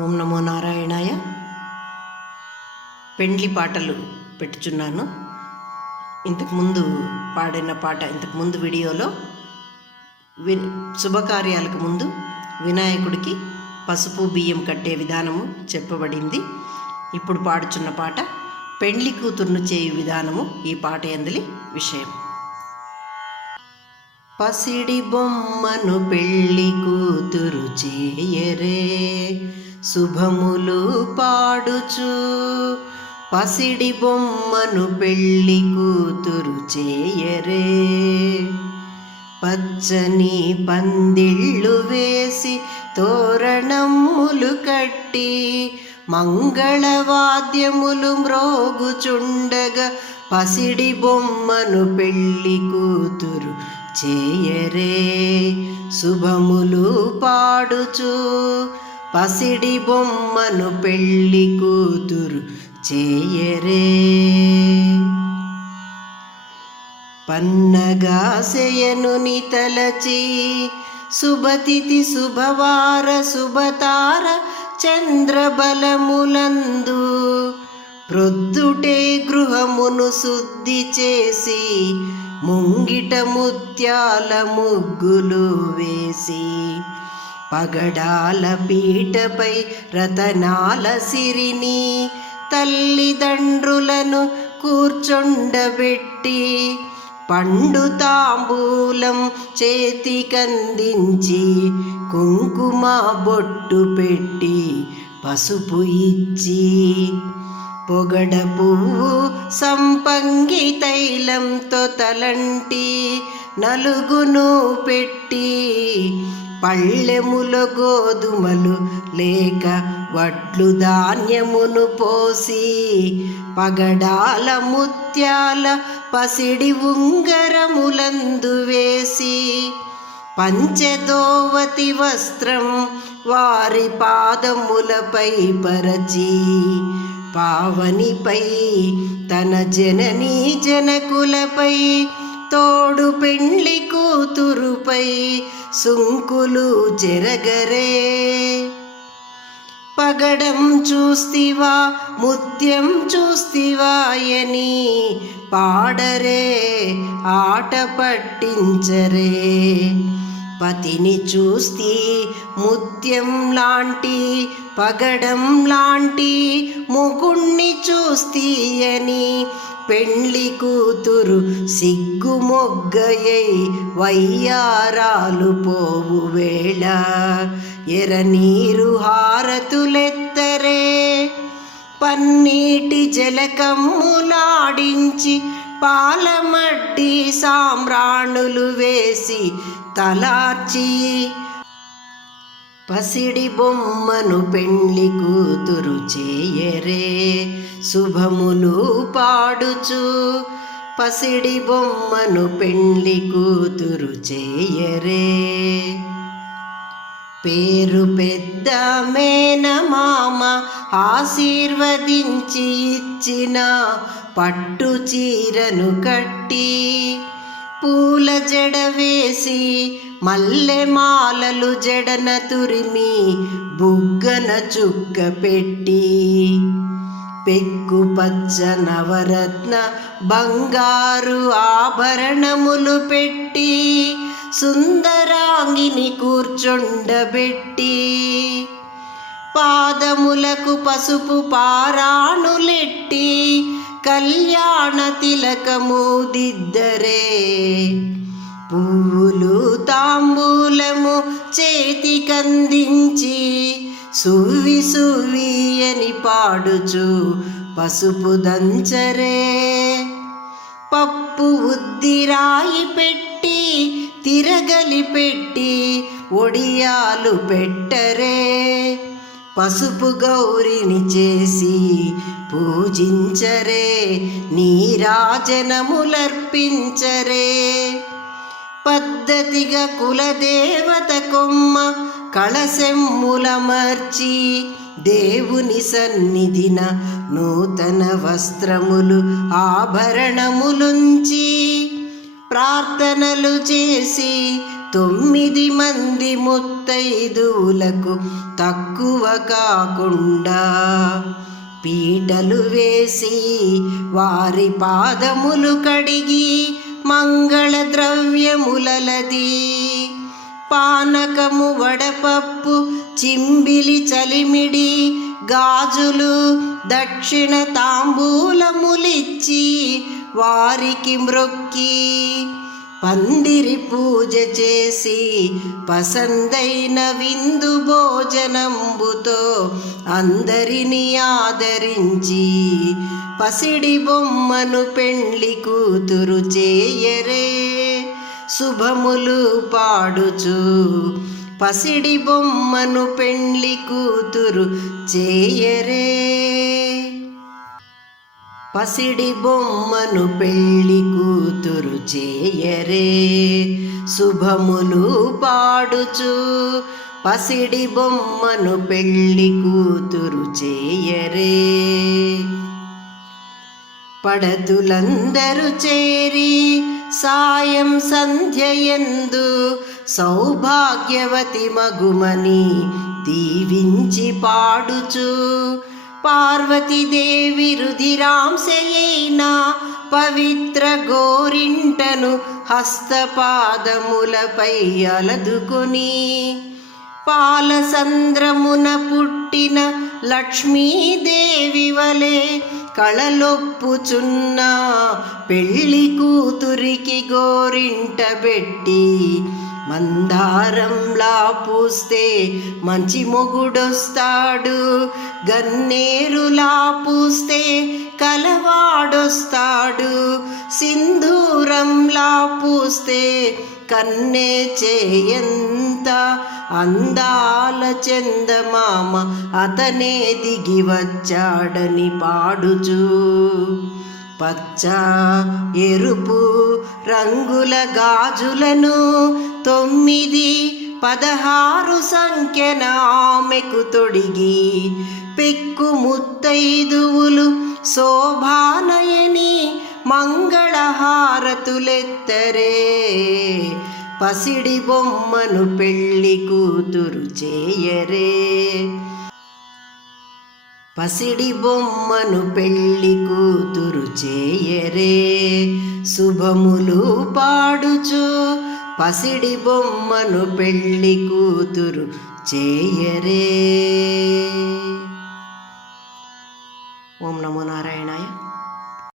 ఓం నమో నారాయణాయ. పెండ్లి పాటలు పెట్టుచున్నాను. ఇంతకుముందు పాడిన పాట ఇంతకుముందు వీడియోలో శుభకార్యాలకు ముందు వినాయకుడికి పసుపు బియ్యం కట్టే విధానము చెప్పబడింది. ఇప్పుడు పాడుచున్న పాట పెండ్లి కూతుర్ను చేయు విధానము. ఈ పాట యందలి విషయం. పసిడి బొమ్మను పెళ్లి కూతురు చేయరే, శుభములు పాడుచు. పసిడి బొమ్మను పెళ్లి కూతురు చేయరే, పచ్చని పందిళ్ళు వేసి తోరణములు కట్టి మంగళవాద్యములు మ్రోగుచుండగా పసిడి బొమ్మను పెళ్లి కూతురు చేయరే, శుభములు పాడుచు. పసిడి బొమ్మను పెళ్లి కూతురు చేయరే, పన్నగాశయనుని తలచి శుభతిథి శుభవార శుభతార చంద్రబలములందు ప్రొద్దుటే గృహమును శుద్ధి చేసి ముంగిట ముత్యాల ముగ్గులు వేసి పగడాల పీటపై రతనాల సిరిని తల్లిదండ్రులను కూర్చొండబెట్టి పండు తాంబూలం చేతికందించి కుంకుమ బొట్టు పెట్టి పసుపు ఇచ్చి పొగడ పువ్వు సంపంగి తైలంతో తలంటి నలుగును పెట్టి పళ్ళెముల గోధుమలు లేక వడ్లు ధాన్యమును పోసి పగడాల ముత్యాల పసిడి ఉంగరములందు వేసి పంచదోవతి వస్త్రం వారి పాదములపై పరచి పావనిపై తన జననీ జనకులపై తోడు పెండ్లి కూతురుపై సుంకులు చెరగరే. పగడం చూస్తివా ముత్యం చూస్తివాయని పాడరే, ఆట పట్టించరే. పతిని చూస్తి ముత్యం లాంటి పగడం లాంటి ముగుణ్ణి చూస్తి అని పెండ్లి కూతురు సిగ్గు మొగ్గయై వయ్యారాలు పోవు వేళ ఎరనీరు హారతులెత్తరే. పన్నీటి జలకమ్ములాడించి పాలమడ్డి సామ్రాణులు వేసి తలార్చి పసిడి బొమ్మను పెండ్లి కూతురు చేయరే, శుభములు పాడుచు. పసిడి బొమ్మను పెండ్లి కూతురు చేయరే, పేరు పెద్ద మేనమామ ఆశీర్వదించి ఇచ్చిన పట్టు చీరను కట్టి పూల జడ వేసి మల్లె మాలలు జడన తురిమి బుగ్గన చుక్క పెట్టి పెక్కు పచ్చ నవరత్న బంగారు ఆభరణములు పెట్టి సుందరాంగిని కూర్చొండబెట్టి పాదములకు పసుపు పారాణులెట్టి కళ్యాణ తిలకము దిద్దరే. పువ్వులు తాంబూలము చేతికందించి సువ్వి సువ్వి అని పాడుచు పసుపు దంచరే. పప్పు ఉద్దిరాయి పెట్టి తిరగలి పెట్టి ఒడియాలు పెట్టరే. పసుపు గౌరిని చేసి పూజించరే, నీరాజనములర్పించరే. పద్ధతిగా కులదేవత కొమ్మ కళసెమ్ములమర్చి దేవుని సన్నిధిన నూతన వస్త్రములు ఆభరణములుంచి ప్రార్థనలు చేసి 9 మంది ముత్తైదువులకు తక్కువ కాకుండా పీటలు వేసి వారి పాదములు కడిగి మంగళ ద్రవ్యములలది పానకము వడపప్పు చింబిలి చలిమిడి గాజులు దక్షిణ తాంబూలములిచ్చి వారికి మ్రొక్కి పందిరి పూజ చేసి పసందైన విందు భోజనంబుతో అందరిని ఆదరించి పసిడి బొమ్మను పెండ్లి కూతురు చేయరే శుభములు పాడుచు పసిడి బొమ్మను పెండ్లి కూతురు చేయరే పసిడి బొమ్మను పెళ్లి కూతురు చేయరే శుభములు పాడుచు పసిడి బొమ్మను పెళ్లి కూతురు చేయరే పడతులందరూ చేరి సాయం సంధ్యయందు సౌభాగ్యవతి మగుమని దీవించి పాడుచు పార్వతీదేవి రుధిరాంశయైన పవిత్ర గోరింటను హస్తపాదములపై అలదుకొని పాలసంద్రమున పుట్టిన లక్ష్మీదేవి వలె కళలొప్పుచున్న పెళ్లి కూతురికి గోరింట పెట్టి మందారంలా పూస్తే మంచి మొగుడొస్తాడు గన్నేరులా పూస్తే కలవాడొస్తాడు సింధూరంలా పూస్తే కన్నే చేయంత అందాల చందమామ అతనే దిగి వచ్చాడని పాడుచు పచ్చ ఎరుపు రంగుల గాజులను 9, 16 సంఖ్యన ఆమెకు తొడిగి పెక్కు ముత్తైదువులు శోభానయని మంగళహారతులెత్తరే పసిడి బొమ్మను పెళ్లి కూతురు చేయరే పసిడి బొమ్మను పెళ్లి కూతురు చేయరే శుభములు పాడుచు పసిడి బొమ్మను పెళ్లి కూతురు చేయరే. ఓం నమో నారాయణాయ.